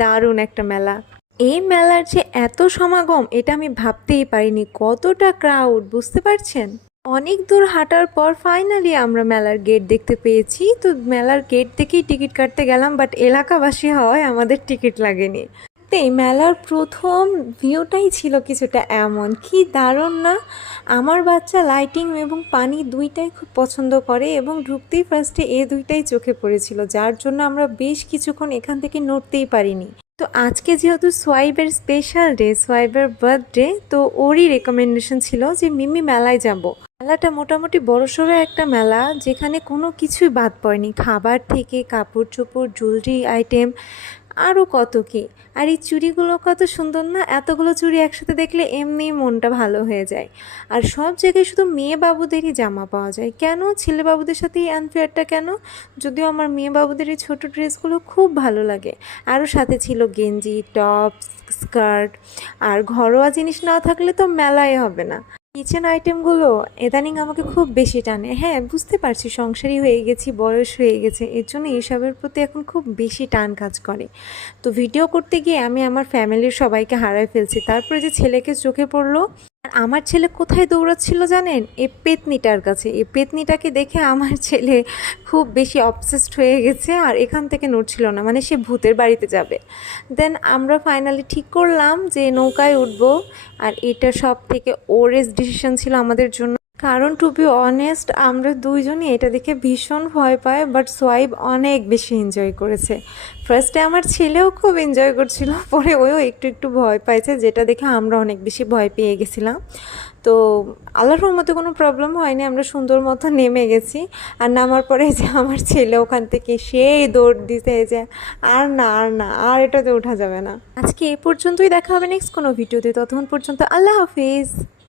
দারুণ একটা মেলা। এই মেলার যে এত সমাগম এটা আমি ভাবতেই পারিনি, কতটা ক্রাউড বুঝতে পারছেন। অনেক দূর হাঁটার পর ফাইনালি আমরা মেলার গেট দেখতে পেয়েছি। তো মেলার গেট থেকেই টিকিট কাটতে গেলাম, বাট এলাকাবাসী হওয়ায় আমাদের টিকিট লাগেনি। তো এই মেলার প্রথম ভিউটাই ছিল কিছুটা এমন, কি দারুণ না। আমার বাচ্চা লাইটিং এবং পানি দুইটাই খুব পছন্দ করে এবং ঢুকতেই ফার্স্টে এ দুইটাই চোখে পড়েছিল, যার জন্য আমরা বেশ কিছুক্ষণ এখান থেকে নড়তেই পারিনি। তো আজকে যেহেতু সোয়াইবের স্পেশাল ডে, সোয়াইবের বার্থডে, তো ওরই রেকমেন্ডেশন ছিল যে মিমি মেলায় যাব। মেলাটা মোটামুটি বড়সড় একটা মেলা, যেখানে কোনো কিছুই বাদ পড়েনি, খাবার থেকে কাপড় চোপড়, জুয়েলারি আইটেম, আরও কত কি। আর এই চুড়িগুলো কত সুন্দর না, এতগুলো চুড়ি একসাথে দেখলে এমনি মনটা ভালো হয়ে যায়। আর সব জায়গায় শুধু মেয়ে বাবুদেরই জামা পাওয়া যায়, কেন ছেলে বাবুদের সাথে এই আনফেয়ারটা কেন? যদিও আমার মেয়ে বাবুদের এই ছোটো ড্রেসগুলো খুব ভালো লাগে। আরও সাথে ছিল গেঞ্জি, টপ, স্কার্ট। আর ঘরোয়া জিনিস না থাকলে তো মেলায় হবে না। কিচেন আইটেমগুলো ইদানিং আমাকে খুব বেশি টানে। হ্যাঁ, বুঝতে পারছি, সংসারী হয়ে গেছি, বয়স হয়ে গেছে, এর জন্য এসবের প্রতি এখন খুব বেশি টান কাজ করে। তো ভিডিও করতে গিয়ে আমি আমার ফ্যামিলির সবাইকে হারাই ফেলছি। তারপরে যে ছেলেকে চোখে পড়লো, আর আমার ছেলে কোথায় দৌড়াচ্ছিল জানেন? এই পেতনিটার কাছে। এই পেতনিটাকে দেখে আমার ছেলে খুব বেশি অবসেসড হয়ে গেছে আর এখান থেকে নড়ছিল না, মানে সে ভূতের বাড়িতে যাবে। দেন আমরা ফাইনালি ঠিক করলাম যে নৌকায় উঠবো। আর এটা সব থেকে ওরেস্ট ডিসিশন ছিল আমাদের জন্য, কারণ টু বি অনেস্ট আমরা দুইজনই এটা দেখে ভীষণ ভয় পাই, বাট সোয়াইব অনেক বেশি এনজয় করেছে। ফার্স্টে আমার ছেলেও খুব এনজয় করছিল, পরে ওও একটু একটু ভয় পাইছে, যেটা দেখে আমরা অনেক বেশি ভয় পেয়ে গেছিলাম। তো আল্লাহর মতো কোনো প্রবলেম হয়নি, আমরা সুন্দর মতো নেমে গেছি। আর নামার পরে যে আমার ছেলে ওখান থেকে সেই দৌড় দিতে, যে আর না আর না আর এটাতে ওঠা যাবে না। আজকে এ পর্যন্তই, দেখা হবে নেক্সট কোনো ভিডিওতে। ততক্ষণ পর্যন্ত আল্লাহ হাফিজ।